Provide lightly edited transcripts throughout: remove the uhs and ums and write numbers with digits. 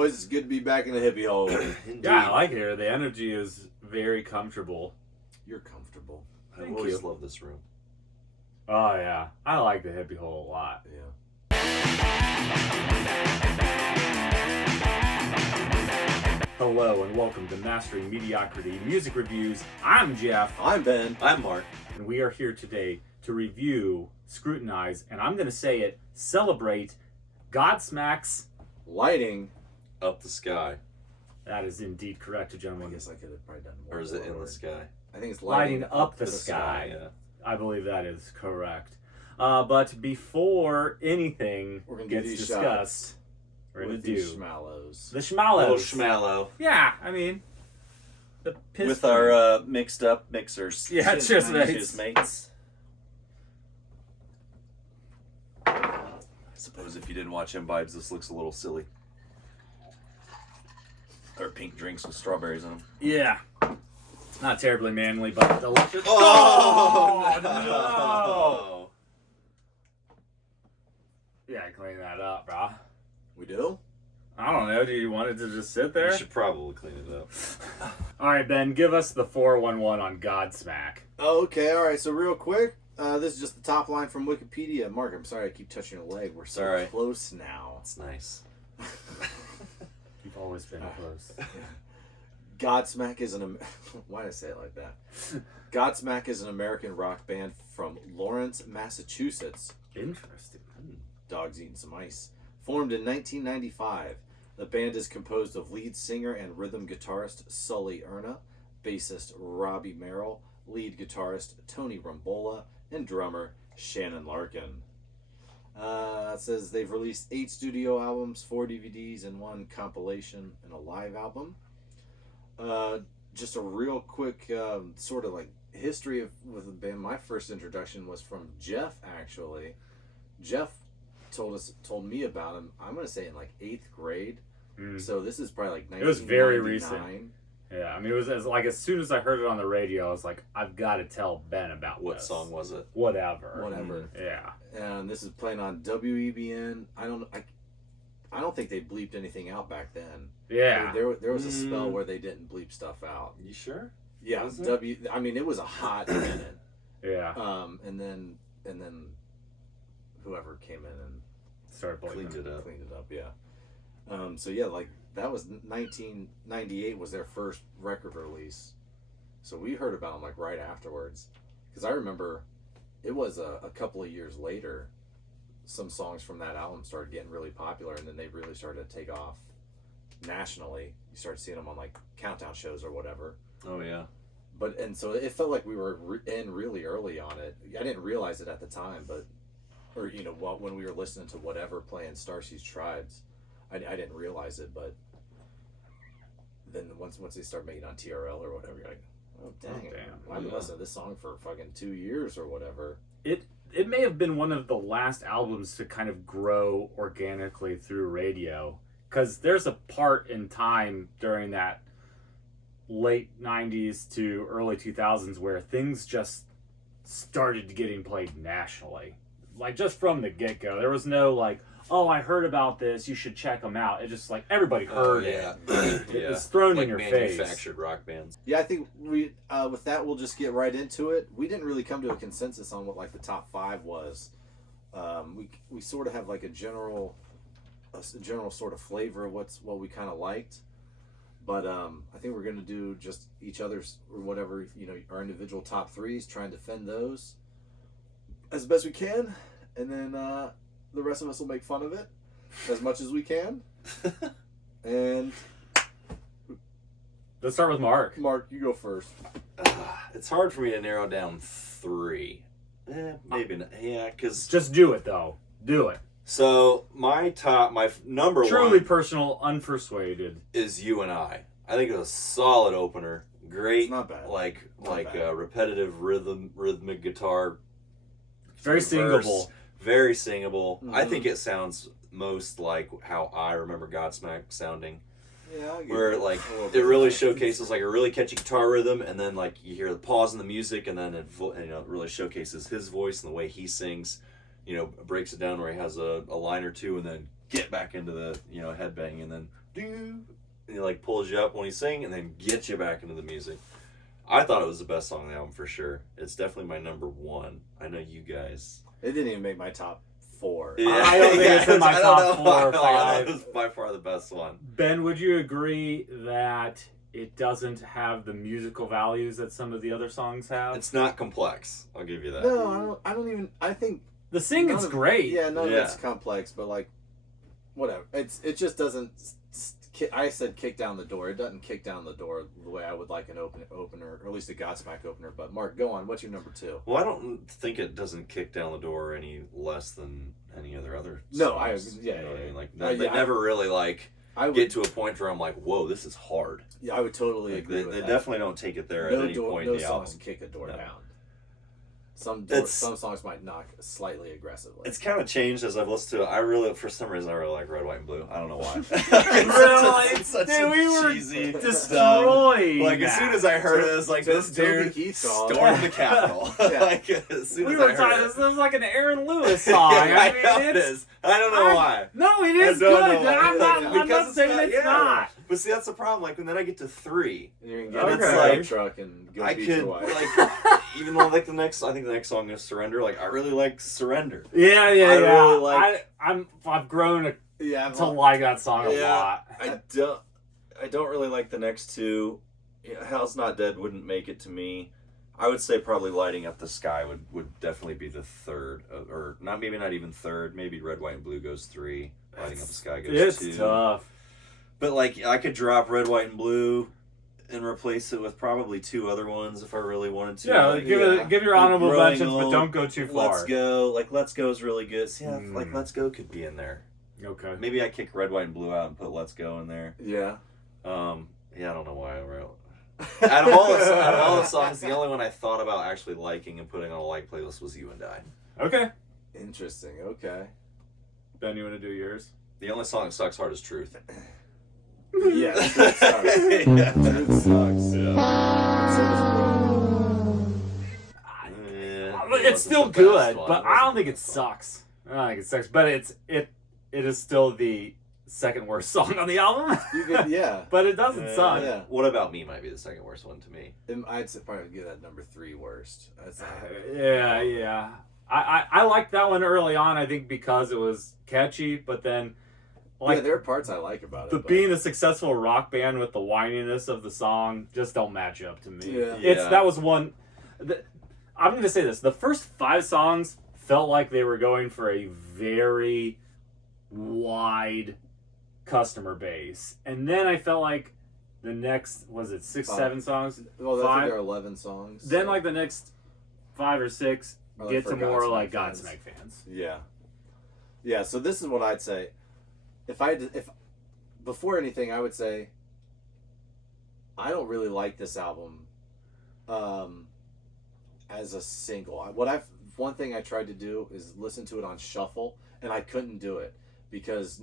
Boys, it's good to be back in the hippie hole. Yeah, I like it here. The energy is very comfortable. You're comfortable. I always love this room. Oh, yeah. I like the hippie hole a lot. Yeah. Hello and welcome to Mastering Mediocrity Music Reviews. I'm Jeff. I'm Ben. I'm Mark. And we are here today to review, scrutinize, and I'm going to say it, celebrate Godsmack's Lighting Up the Sky. That is indeed correct, I gentlemen. guess I could have probably done more. Or is it in the sky? I think it's Lighting up the sky. Yeah. I believe that is correct. But before anything We're gonna do gets these discussed, shots we're going with to these do schmallows. the A schmallows. little schmallow. Yeah, I mean, the piss With our mixed up mixers. Yeah, cheers, mates. Cheers, mates. I suppose if you didn't watch Imbibes, this looks a little silly. Or pink drinks with strawberries in them. Yeah. Not terribly manly, but delicious. Oh, no! Yeah, clean that up, bro. We do? I don't know. Do you want it to just sit there? You should probably clean it up. All right, Ben, give us the 411 on Godsmack. Okay, alright, so real quick, this is just the top line from Wikipedia. Mark, I'm sorry I keep touching your leg. We're so Sorry. close now. That's nice. You've always been close. Godsmack is why did I say it like that? Godsmack is an American rock band from Lawrence, Massachusetts. Interesting. Dogs eating some ice. Formed in 1995, the band is composed of lead singer and rhythm guitarist Sully Erna, bassist Robbie Merrill, lead guitarist Tony Rambola, and drummer Shannon Larkin. It says they've released 8 studio albums, 4 DVDs, and 1 compilation and a live album. Just a real quick sort of like history with the band. My first introduction was from Jeff, actually. Jeff told me about him, I'm going to say in like 8th grade. So this is probably like 1999. It was very recent. Yeah, I mean, it was as soon as I heard it on the radio, I was like, I've got to tell Ben about What this. song was it? Whatever. Yeah. Yeah. And this is playing on WEBN. I don't think they bleeped anything out back then. Yeah. There was a spell where they didn't bleep stuff out. You sure? Yeah, Was it? I mean, it was a hot minute. Yeah. And then whoever came in and Started playing. Cleaned it up. yeah. So yeah, like that was 1998 was their first record release. So we heard about them like right afterwards, because I remember it was a couple of years later. Some songs from that album started getting really popular, and then they really started to take off nationally. You started seeing them on like countdown shows or whatever. Oh, yeah. And so it felt like we were in really early on it. I didn't realize it at the time, or when we were listening to whatever playing Starseeds Tribes, I didn't realize it. But then once they start making it on TRL or whatever, you're like, oh dang, I've been listening to this song for fucking 2 years or whatever. It may have been one of the last albums to kind of grow organically through radio, because there's a part in time during that late 90s to early 2000s where things just started getting played nationally. Like, just from the get-go. There was no, like, oh, I heard about this, you should check them out. It just, like, everybody heard it. It was thrown in your face. Manufactured rock bands. Yeah, I think we with that we'll just get right into it. We didn't really come to a consensus on what like the top 5 was. We sort of have like a general sort of flavor of what we kind of liked. But I think we're gonna do just each other's or whatever, our individual top 3s, try and defend those as best we can, and then the rest of us will make fun of it as much as we can. And let's start with Mark. Mark, you go first. It's hard for me to narrow down 3. Maybe not. Yeah, because... Just do it, though. Do it. So, my number Truly 1... personal, unpersuaded. ...is You and I. I think it was a solid opener. Great. It's not bad. Like bad. Repetitive rhythmic guitar. Very verse. singable. Very singable. Mm-hmm. I think it sounds most like how I remember Godsmack sounding. Yeah, Where like it really showcases like a really catchy guitar rhythm, and then like you hear the pause in the music, and then it really showcases his voice and the way he sings. Breaks it down where he has a line or two, and then get back into the headbang, and then and he like pulls you up when he's singing, and then gets you back into the music. I thought it was the best song on the album for sure. It's definitely my number one. I know you guys. It didn't even make my top 4. Yeah. I don't think it's in my top 4 or It 5. was by far the best one. Ben, would you agree that it doesn't have the musical values that some of the other songs have? It's not complex. I'll give you that. No, I don't even. I think The singing's great. Yeah, none of Yeah. it's complex, but like, whatever. It just doesn't. I said kick down the door. It doesn't kick down the door the way I would like an opener, or at least a Godsmack opener. But Mark, go on. What's your number 2? Well, I don't think it doesn't kick down the door any less than any other No, songs. yeah, You know what I yeah. mean? Like Yeah, they never really like I would, get to a point where I'm like, whoa, this is hard. yeah, I would totally Like, agree they with that. definitely don't take it there no at any door, point no in the songs album. kick a door No. down. Some songs might knock slightly aggressively. It's kind of changed as I've listened to it. For some reason, I really like Red, White, and Blue. I don't know why. Really? It's such Dude, a we were cheesy, destroying Like, as soon as I heard it, it's like, this Toby dude Keith song. stormed the Capitol. Yeah. Like, as soon We as were I heard talking. it. This was like an Aaron Lewis song. Yeah, I mean, know it it's, is. I don't know why. No, it is I don't good. know why. I'm not. Yeah, I'm Because not it's saying it's yeah. not. But see, that's the problem. Like, when then I get to 3, And you're And gonna it's get in like- the truck and go I beat could, your wife. like, even though, like, I think the next song is Surrender. Like, I really like Surrender. Yeah, I yeah. really like- I've grown yeah, to like that song a Yeah. lot. I don't really like the next 2. Hell's Not Dead wouldn't make it to me. I would say probably Lighting Up the Sky would definitely be the 3rd, or not even 3rd. Maybe Red, White, and Blue goes 3. Lighting Up the Sky goes 2. It's tough. But like, I could drop Red, White, and Blue and replace it with probably 2 other ones if I really wanted to. Yeah, Like, give your Like honorable Growing mentions, but Old, don't go too far. Let's Go. Like, Let's Go is really good. See, like, Mm. Let's Go could be in there. Okay. Maybe I kick Red, White, and Blue out and put Let's Go in there. yeah. Yeah, I don't know why I wrote. out of all the songs, the only one I thought about actually liking and putting on a like playlist was You and I. Okay. Interesting. Okay. Ben, you want to do yours? The only song that sucks hard is Truth. Yeah. Truth sucks. Yeah. Truth sucks. And so does It's still good, but I don't think it sucks. I don't think it sucks, but it is still the second worst song on the album. You could, yeah. But it doesn't suck. Yeah. What About Me might be the second worst one to me. I'd probably give that number 3 worst. That's Yeah. I liked that one early on, I think, because it was catchy, but then like yeah, there are parts I like about it. the but- being a successful rock band with the whininess of the song just don't match up to me. Yeah. Yeah. That was one. I'm going to say this: the first 5 songs felt like they were going for a very wide customer base, and then I felt like the next 6, 5. 7 songs. Well, I 5. think there are 11 songs. Then so- like the next 5 or 6 Or like get for to more Godsmack like fans. Godsmack fans. Yeah. Yeah, so this is what I'd say. If before anything, I would say I don't really like this album as a single. One thing I tried to do is listen to it on shuffle, and I couldn't do it because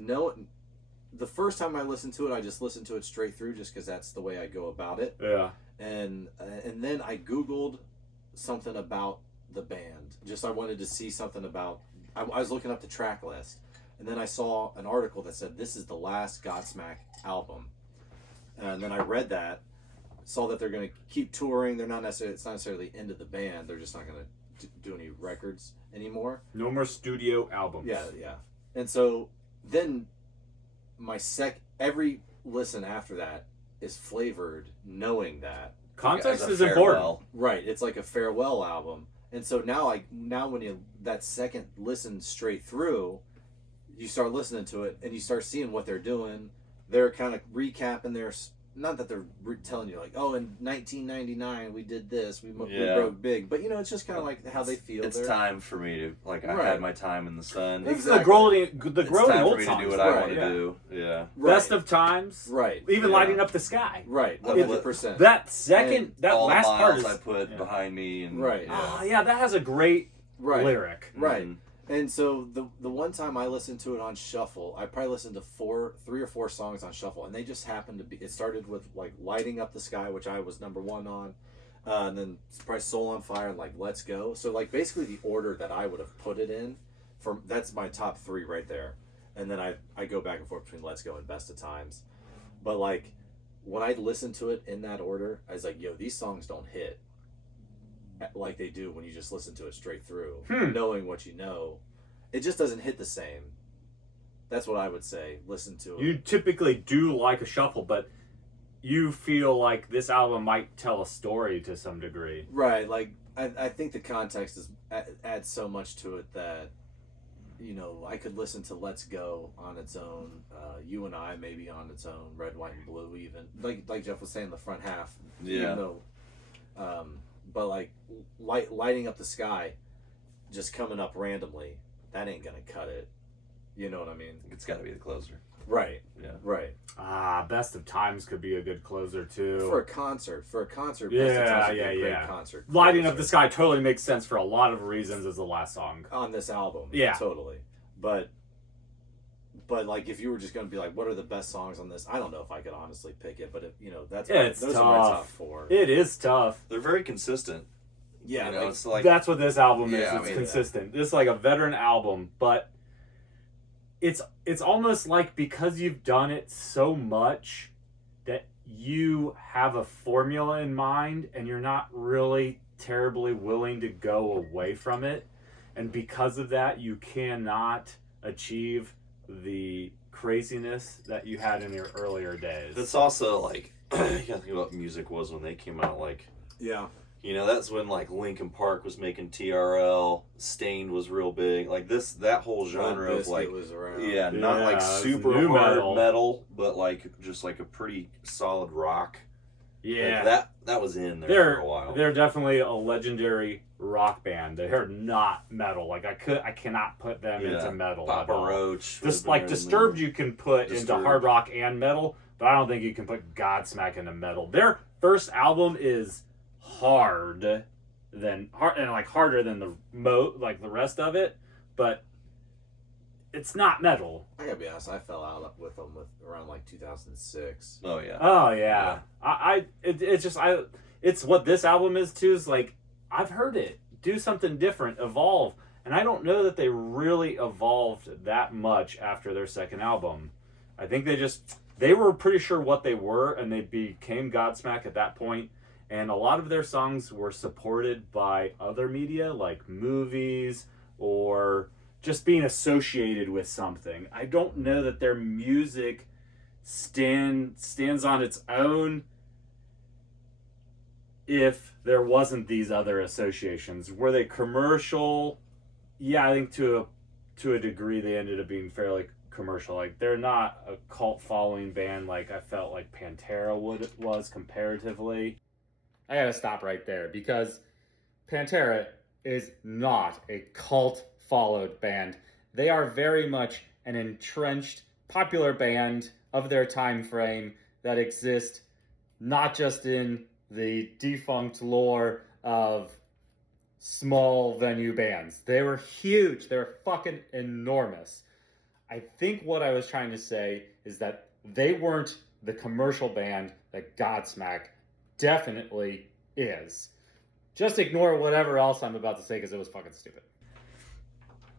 the first time I listened to it, I just listened to it straight through just because that's the way I go about it. Yeah. And then I Googled something about the band. Just I wanted to see something about. I was looking up the track list, and then I saw an article that said this is the last Godsmack album. And then I read that, saw that they're going to keep touring. They're not necessarily. It's not necessarily the end of the band. They're just not going to do any records anymore. No more studio albums. Yeah. And so then every listen after that is flavored knowing that. Context As a is important. farewell. Right, it's like a farewell album, and so now when you that second listen straight through, you start listening to it and you start seeing what they're doing. They're kind of recapping their. Not that they're telling you like, oh, in 1999 we did this, we broke big, but it's just kind of like how they feel. It's time for me to I Right. had my time in the sun. This Exactly. is the It's growing time old for me songs. to do what I right, want to yeah. do. Yeah. Right. Best of times. Right, Even Yeah. Lighting Up the Sky. right, It- 100%. That second, And that All last the part miles is. I put yeah. behind me and Right. Oh, yeah, that has a great right, lyric. right. Mhm. And so the one time I listened to it on shuffle, I probably listened to 3 or 4 songs on shuffle, and they just happened to be. It started with like Lighting Up the Sky, which I was number 1 on, and then probably Soul on Fire and like Let's Go. So like basically the order that I would have put it in, that's my top 3 right there. And then I go back and forth between Let's Go and Best of Times. But like when I listened to it in that order, I was like, yo, these songs don't hit like they do when you just listen to it straight through, knowing what you know. It just doesn't hit the same. That's what I would say. Listen to it. You typically do like a shuffle, but you feel like this album might tell a story to some degree. Right. Like, I think the context adds so much to it that, you know, I could listen to Let's Go on its own, You and I maybe on its own, Red, White, and Blue even. Like Jeff was saying, the front half. Yeah. Even though, but like lighting up the sky, just coming up randomly, that ain't gonna cut it. You know what I mean? It's got to be the closer. Right. Yeah. Right. Best of Times could be a good closer too. For a concert, Best of Times would be a great concert. Lighting Up the Sky totally makes sense for a lot of reasons as the last song on this album. Yeah, totally. But like, if you were just going to be like, what are the best songs on this? I don't know if I could honestly pick it, but if, you know, those are my top 4. It is tough. They're very consistent. Yeah, you know, it's like that's what this album is. Yeah, it's consistent. This is like a veteran album, but it's almost like because you've done it so much that you have a formula in mind and you're not really terribly willing to go away from it. And because of that, you cannot achieve the craziness that you had in your earlier days. That's also like, you gotta think about music was when they came out, like, yeah. You know, that's when like Linkin Park was making TRL, Stained was real big. Like that whole genre of like, was around. yeah, not like super hard metal, but like just like a pretty solid rock. Yeah, like that was in there for a while. They're definitely a legendary rock band. They are not metal. Like I cannot put them into metal. Papa Roach. Just like Disturbed, you can put into hard rock and metal, but I don't think you can put Godsmack into metal. Their first album is harder than the rest of it, but it's not metal. I gotta be honest, I fell out with them around like 2006. Oh yeah. Oh yeah. It's what this album is too. Is like, I've heard it do something different, evolve, and I don't know that they really evolved that much after their second album. I think they were pretty sure what they were, and they became Godsmack at that point. And a lot of their songs were supported by other media, like movies or just being associated with something. I don't know that their music stands on its own if there wasn't these other associations. Were they commercial? Yeah, I think to a degree they ended up being fairly commercial. Like, they're not a cult following band like I felt like Pantera was comparatively. I gotta stop right there because Pantera is not a cult followed band. They are very much an entrenched, popular band of their time frame that exist not just in the defunct lore of small venue bands. They were huge. They were fucking enormous. I think what I was trying to say is that they weren't the commercial band that Godsmack definitely is. Just ignore whatever else I'm about to say because it was fucking stupid.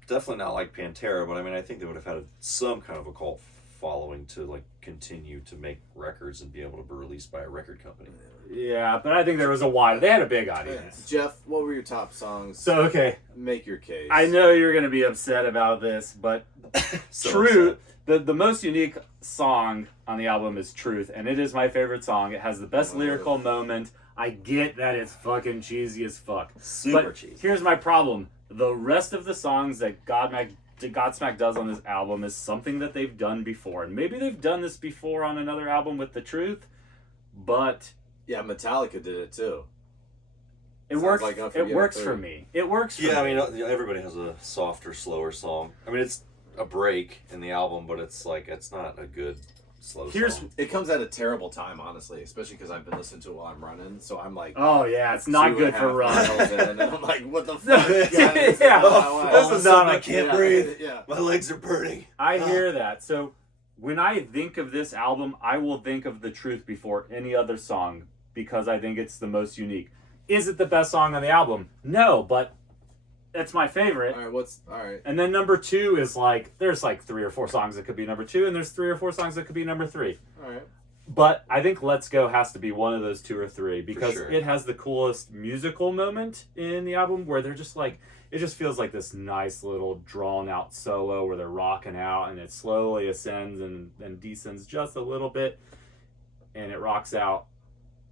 Definitely not like Pantera, but I mean, I think they would have had some kind of a cult following to like continue to make records and be able to be released by a record company. Yeah, but I think there was they had a big audience. Jeff, what were your top songs? So, okay. Make your case. I know you're going to be upset about this, but Truth, the most unique song on the album is Truth, and it is my favorite song. It has the best lyrical moment. I get that it's fucking cheesy as fuck. Super cheesy. Here's my problem. The rest of the songs that Godsmack does on this album is something that they've done before. And maybe they've done this before on another album with The Truth, but... Yeah, Metallica did it too. It works for me. It works for me. Yeah, I mean, everybody has a softer, slower song. I mean, it's a break in the album, but it's like, it's not a good slow song. It comes at a terrible time, honestly, especially because I've been listening to it while I'm running, so I'm like... Oh, yeah, it's not good for running. And I'm like, what the fuck? This is not... I can't breathe. Yeah. My legs are burning. I hear that. So when I think of this album, I will think of The Truth before any other song because I think it's the most unique. Is it the best song on the album? No, but it's my favorite. All right. And then number 2 is like, there's like 3 or 4 songs that could be number 2, and there's 3 or 4 songs that could be number 3. All right. But I think Let's Go has to be one of those 2 or 3 because sure. it has the coolest musical moment in the album where they're just like, it just feels like this nice little drawn out solo where they're rocking out and it slowly ascends and then descends just a little bit and it rocks out.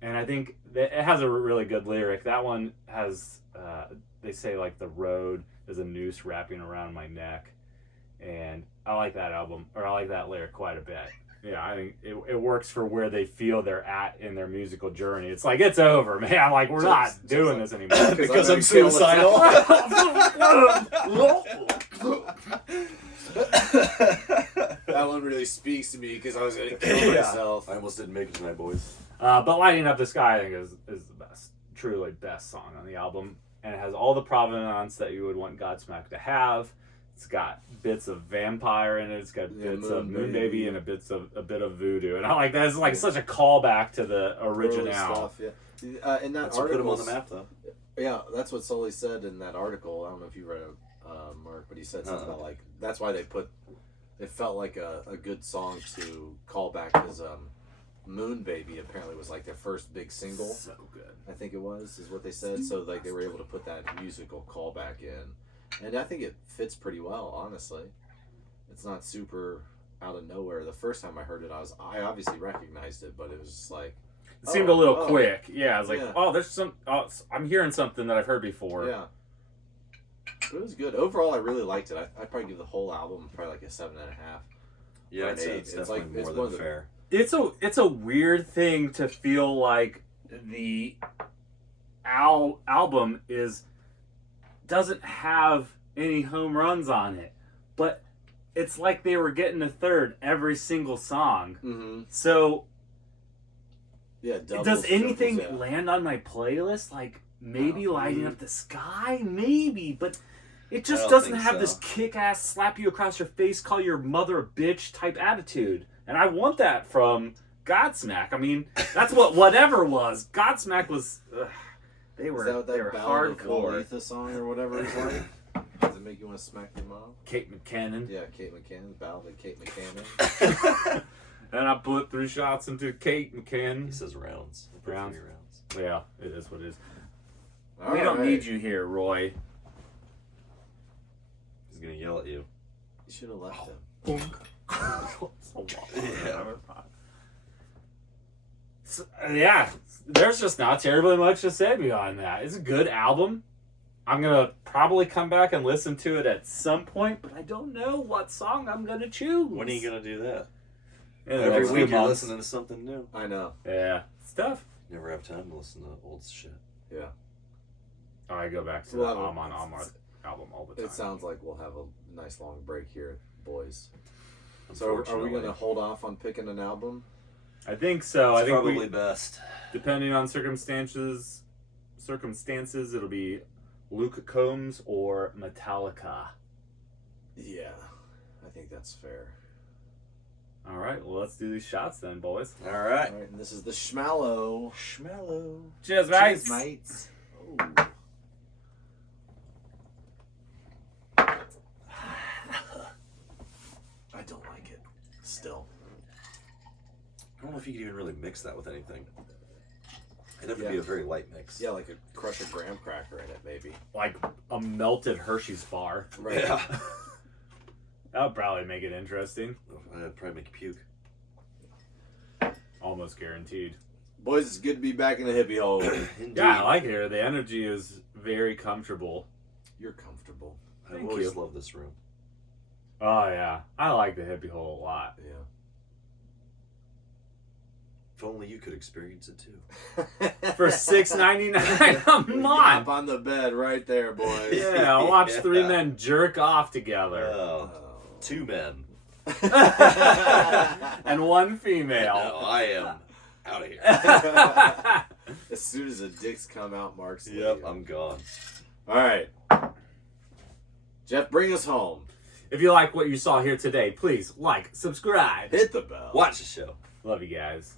And I think that it has a really good lyric. That one has, they say like the road is a noose wrapping around my neck. And I like that album, or I like that lyric quite a bit. Yeah, I think it works for where they feel they're at in their musical journey. It's like, it's over, man. Like, we're not doing this anymore. Because I'm suicidal. That one really speaks to me because I was going to kill myself. I almost didn't make it tonight, boys. But Lighting Up the Sky, I think, is the best, truly best song on the album. And it has all the provenance that you would want Godsmack to have. It's got bits of vampire in it. It's got bits of Moon Baby and a bit of voodoo. And I like that. It's like such a callback to the original stuff. Yeah. In that That's article, what put him on the map, though. Yeah, that's what Sully said in that article. I don't know if you read it, Mark, but he said something about like that's why it felt like a good song to call back because Moon Baby apparently was like their first big single. So good. I think it was, is what they said. So like they were able to put that musical callback in. And I think it fits pretty well, honestly. It's not super out of nowhere. The first time I heard it, I obviously recognized it, but it was just like it seemed a little quick. Yeah, I was like, yeah. there's some. Oh, I'm hearing something that I've heard before. Yeah, but it was good. Overall, I really liked it. I'd probably give the whole album probably like a 7.5. Yeah, I'd say it's definitely like, more it's than fair. It's a weird thing to feel like the album doesn't have any home runs on it, but it's like they were getting a third every single song. Mm-hmm. So yeah, does anything triples, land on my playlist? Like maybe Lighting Up the Sky, maybe, but it just doesn't have this kick-ass, slap you across your face, call your mother a bitch type attitude. And I want that from Godsmack. I mean, that's what whatever was. Godsmack was. They were hardcore. The song or whatever it's like. Does it make you want to smack your mom? Kate McKinnon. Yeah, Kate McKinnon. Ballad of Kate McKinnon. And I put 3 shots into Kate McKinnon. He says rounds. Rounds. Yeah, it is what it is. All we don't right. need you here, Roy. He's gonna yell at you. You should have left him. Yeah. So, yeah, there's just not terribly much to say beyond that. It's a good album. I'm going to probably come back and listen to it at some point, but I don't know what song I'm going to choose. When are you gonna do that? In the Every next few week you're months. listening to something new. I know. Yeah, it's tough. Never have time to listen to old shit. Yeah. I go back to Well, the Amon Amarth album all the time. It sounds like we'll have a nice long break here, boys. So are we going to hold off on picking an album? I think so. It's I think probably best. depending on circumstances, it'll be Luke Combs or Metallica. Yeah, I think that's fair. All right, well, let's do these shots then, boys. All right. All right, and this is the Schmallow. Schmallow. Cheers, mates. Cheers, mates. Oh. I don't like it. Still. I don't know if you could even really mix that with anything. It'd have to be a very light mix. Yeah, like a crush a graham cracker in it, maybe. Like a melted Hershey's bar. Right. Yeah. That would probably make it interesting. I'd probably make you puke. Almost guaranteed. Boys, it's good to be back in the hippie hole. Indeed. Yeah, I like it here. The energy is very comfortable. You're comfortable. I've Thank always you. loved this room. Oh, yeah. I like the hippie hole a lot. Yeah. If only you could experience it too. For $6.99 a Hop month. on the bed right there, boys. Yeah, watch Yeah. 3 men jerk off together. Oh, Oh. 2 men. And 1 No, female. I am out of here. As soon as the dicks come out, Mark's Yep, leaving. I'm gone. All right. Jeff, bring us home. If you like what you saw here today, please like, subscribe. Hit the bell. Watch the show. Love you guys.